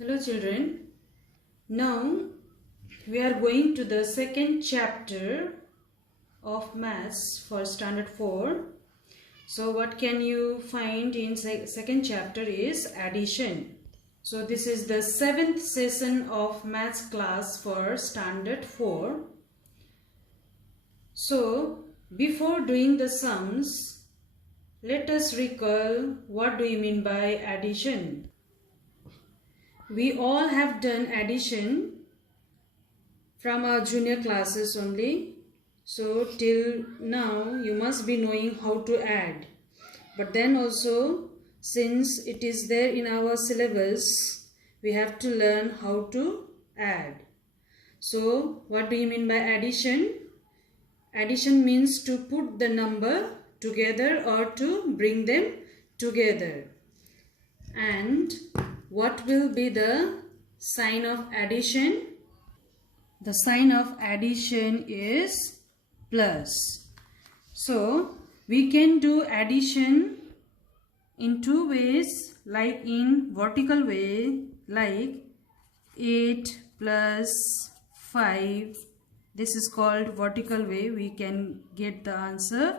Hello children, now we are going to the second chapter of maths for standard 4. So what can you find in second chapter is addition. So this is the 7th session of maths class for standard 4. So before doing the sums, let us recall what do you mean by addition. We all have done addition from our junior classes only. So till now you must be knowing how to add. But then also, since it is there in our syllabus, we have to learn how to add. So what do you mean by addition? Addition means to put the number together or to bring them together. And what will be the sign of addition? The sign of addition is plus. So we can do addition in two ways, like in vertical way, like 8 plus 5. This is called vertical way. We can get the answer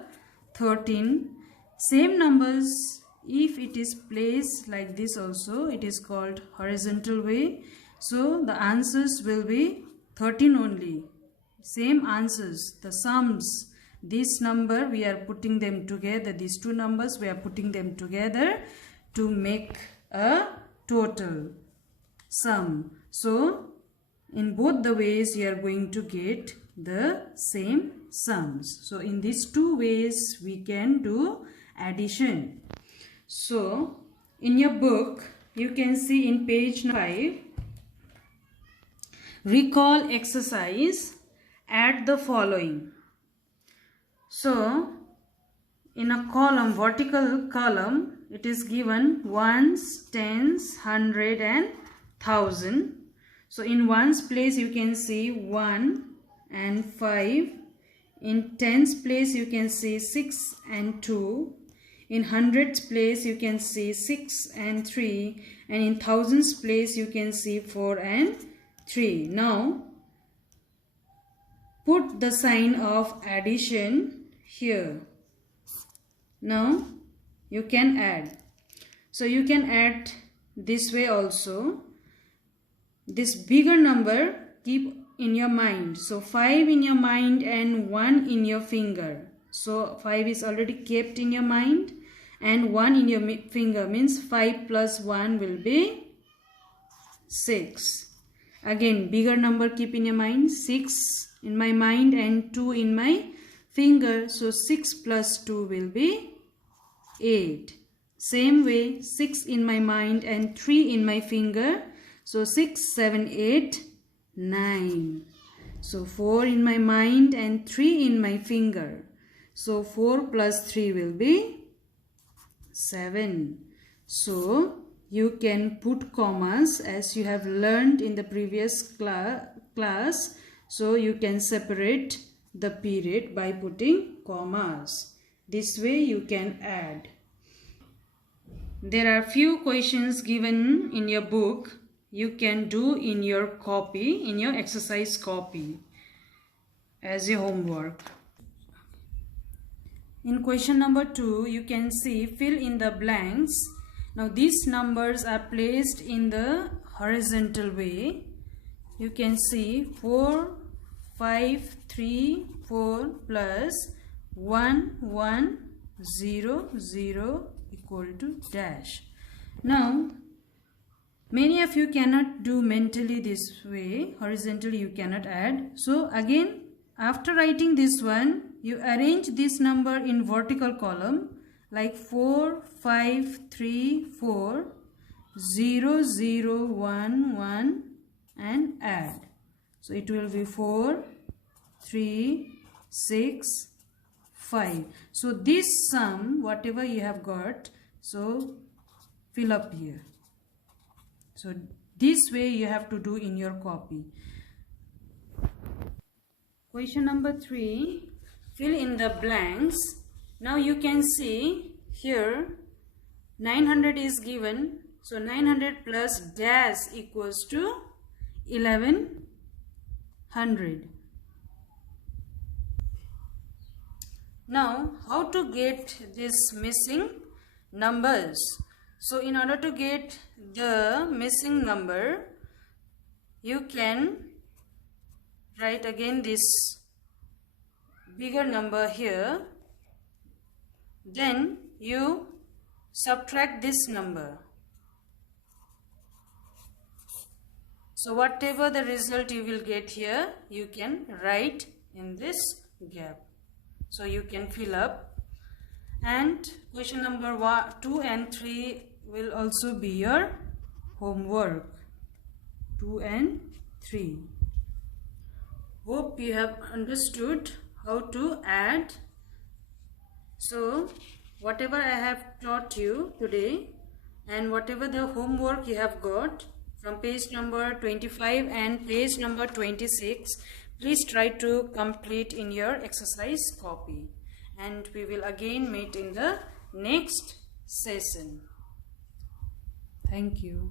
13. Same numbers, if it is placed like this also, it is called horizontal way. So the answers will be 13 only. Same answers, the sums. This number we are putting them together. These two numbers we are putting them together to make a total sum. So in both the ways you are going to get the same sums. So in these two ways we can do addition. So in your book you can see in page 5, recall exercise, add the following. So in a column, vertical column, it is given ones, tens, hundred and thousand. So in ones place you can see 1 and 5. In tens place you can see 6 and 2. In hundreds place you can see 6 and 3. And in thousands place you can see 4 and 3. Now put the sign of addition here. Now you can add. So you can add this way also. This bigger number keep in your mind. So 5 in your mind and 1 in your finger. So 5 is already kept in your mind and 1 in your finger, means 5 plus 1 will be 6. Again bigger number keep in your mind, 6 in my mind and 2 in my finger. So 6 plus 2 will be 8. Same way 6 in my mind and 3 in my finger. So 6, 7, 8, 9. So 4 in my mind and 3 in my finger. So 4 plus 3 will be 7. So you can put commas as you have learned in the previous class. So you can separate the period by putting commas. This way you can add. There are few questions given in your book. You can do in your copy, in your exercise copy as your homework. In question number 2, you can see fill in the blanks. Now these numbers are placed in the horizontal way. You can see 4, 5, 3, 4 plus 1, 1, 0, 0 equal to dash. Now many of you cannot do mentally this way. Horizontally you cannot add. So again, after writing this one, you arrange this number in vertical column like 4, 5, 3, 4, 0, 0, 1, 1 and add. So it will be 4, 3, 6, 5. So this sum, whatever you have got, so fill up here. So this way you have to do in your copy. Question number 3, fill in the blanks. Now you can see here 900 is given. So 900 plus dash equals to 1100. Now, how to get this missing numbers? So, in order to get the missing number, you can write again this bigger number here. Then you subtract this number. So, whatever the result you will get here, you can write in this gap. So you can fill up, and question number 2 and 3 will also be your homework. 2 and 3. Hope you have understood how to add. So whatever I have taught you today and whatever the homework you have got from page number 25 and page number 26, please try to complete in your exercise copy, and we will again meet in the next session. Thank you.